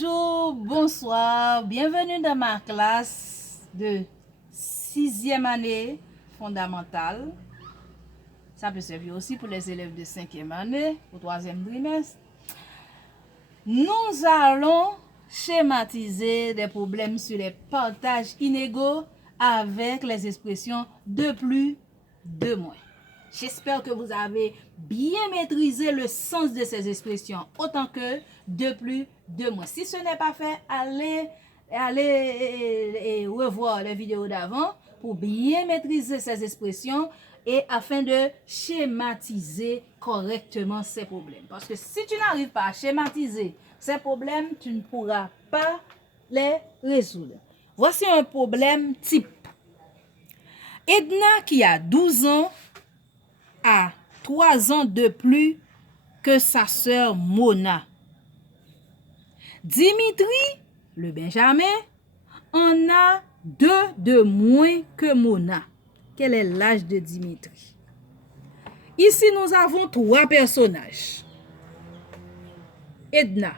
Bonjour, bonsoir, bienvenue dans ma classe de 6e année fondamentale. Ça peut servir aussi pour les élèves de 5e année, au 3e trimestre. Nous allons schématiser des problèmes sur les partages inégaux avec les expressions de plus, de moins. J'espère que vous avez bien maîtrisé le sens de ces expressions, autant que de plus, de moins. Si ce n'est pas fait, allez revoir les vidéos d'avant pour bien maîtriser ces expressions et afin de schématiser correctement ces problèmes. Parce que si tu n'arrives pas à schématiser ces problèmes, tu ne pourras pas les résoudre. Voici un problème type. Edna, qui a 12 ans, a 3 ans de plus que sa sœur Mona. Dimitri, le Benjamin, en a 2 de moins que Mona. Quel est l'âge de Dimitri? Ici, nous avons 3 personnages. Edna,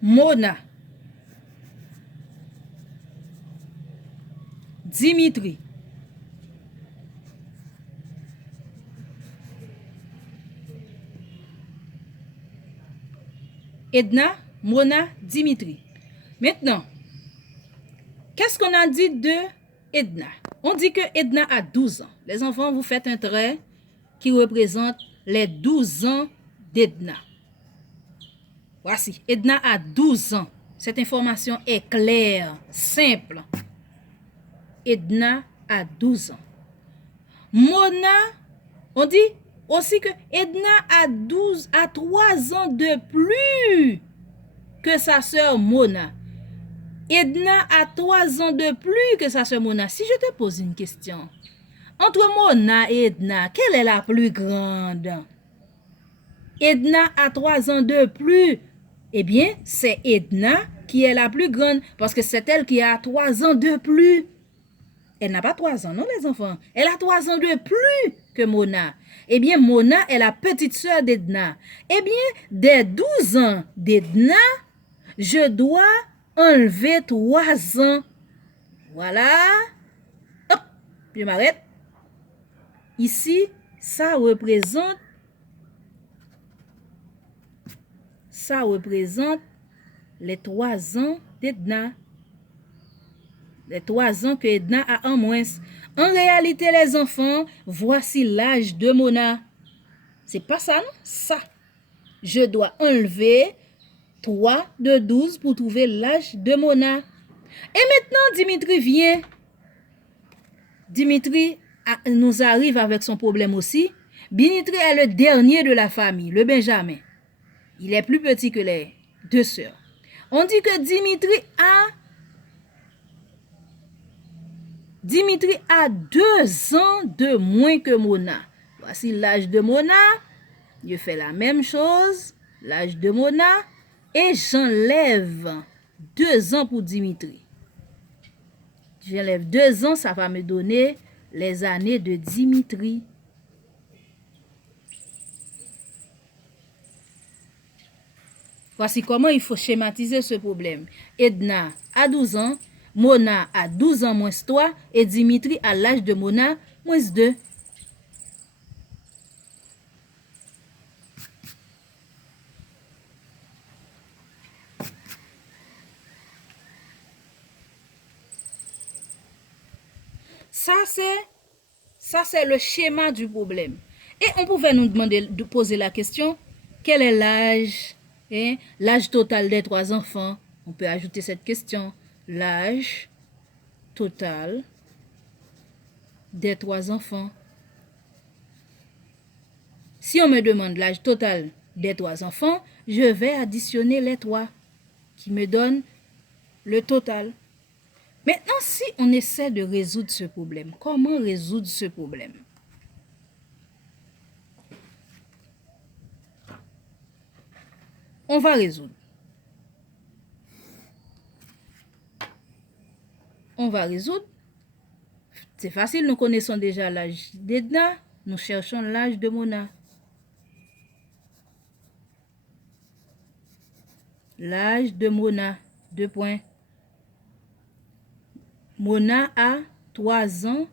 Mona, Dimitri. Edna, Mona, Dimitri. Maintenant, qu'est-ce qu'on a dit de Edna? On dit que Edna a 12 ans. Les enfants, vous faites un trait qui représente les 12 ans d'Edna. Voici, Edna a 12 ans. Cette information est claire, simple. Edna a 12 ans. Mona, on dit aussi que Edna a 3 ans de plus que sa sœur Mona. Edna a 3 ans de plus que sa sœur Mona. Si je te pose une question, entre Mona et Edna, quelle est la plus grande? Edna a 3 ans de plus. Eh bien, c'est Edna qui est la plus grande parce que c'est elle qui a 3 ans de plus. Elle n'a pas 3 ans, non les enfants? Elle a 3 ans de plus que Mona. Eh bien, Mona est la petite sœur d'Edna. Eh bien, des 12 ans d'Edna, je dois enlever 3 ans. Voilà. Hop, je m'arrête. Ici, ça représente les 3 ans d'Edna. Les 3 ans que Edna a en moins. En réalité, les enfants, voici l'âge de Mona. C'est pas ça, non? Ça. Je dois enlever 3 de 12 pour trouver l'âge de Mona. Et maintenant, Dimitri vient. Dimitri nous arrive avec son problème aussi. Dimitri est le dernier de la famille, le Benjamin. Il est plus petit que les 2 sœurs. On dit que Dimitri a 2 ans de moins que Mona. Voici l'âge de Mona. Je fais la même chose. L'âge de Mona. Et j'enlève 2 ans pour Dimitri. J'enlève 2 ans, ça va me donner les années de Dimitri. Voici comment il faut schématiser ce problème. Edna a 12 ans, Mona a 12 ans moins 3 et Dimitri a l'âge de Mona moins 2. Ça c'est le schéma du problème. Et on pouvait nous demander de poser la question, quel est l'âge, l'âge total des 3 enfants? On peut ajouter cette question, l'âge total des 3 enfants. Si on me demande l'âge total des 3 enfants, je vais additionner les 3 qui me donnent le total. Maintenant, si on essaie de résoudre ce problème, comment résoudre ce problème? On va résoudre. C'est facile, nous connaissons déjà l'âge d'Edna, nous cherchons l'âge de Mona. L'âge de Mona, 2 points. Mona a 3 ans.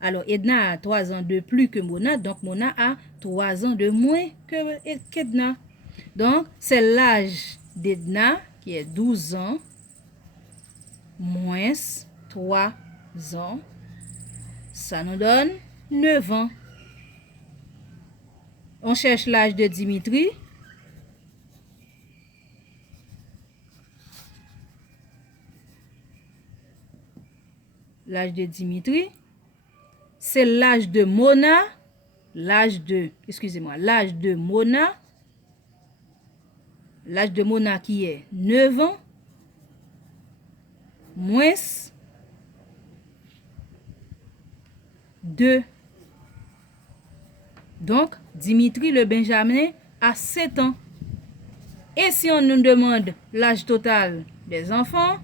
Alors, Edna a 3 ans de plus que Mona, donc Mona a 3 ans de moins qu'Edna. Donc, c'est l'âge d'Edna qui est 12 ans, moins 3 ans. Ça nous donne 9 ans. On cherche l'âge de Dimitri. L'âge de Dimitri, c'est l'âge de Mona, l'âge de Mona, l'âge de Mona qui est 9 ans, moins 2. Donc, Dimitri le Benjamin a 7 ans. Et si on nous demande l'âge total des enfants,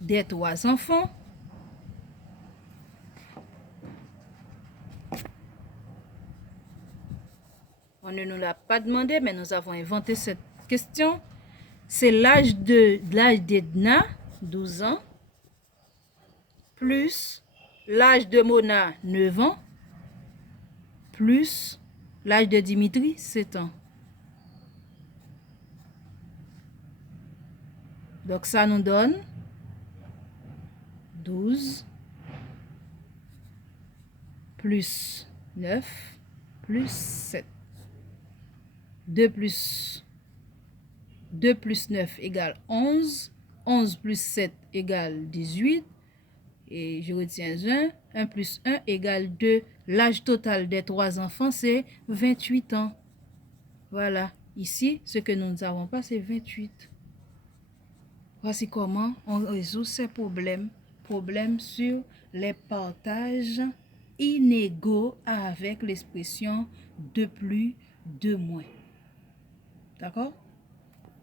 des 3 enfants, on ne nous l'a pas demandé, mais nous avons inventé cette question. C'est l'âge d'Edna, 12 ans, plus l'âge de Mona, 9 ans, plus l'âge de Dimitri, 7 ans. Donc ça nous donne 12 plus 9 plus 7. 2 plus 9 égale 11. 11 plus 7 égale 18. Et je retiens 1. 1 plus 1 égale 2. L'âge total des 3 enfants, c'est 28 ans. Voilà. Ici, ce que nous n'avons pas, c'est 28. Voici comment on résout ces problèmes. Problèmes sur les partages inégaux avec l'expression de plus, de moins. D'accord?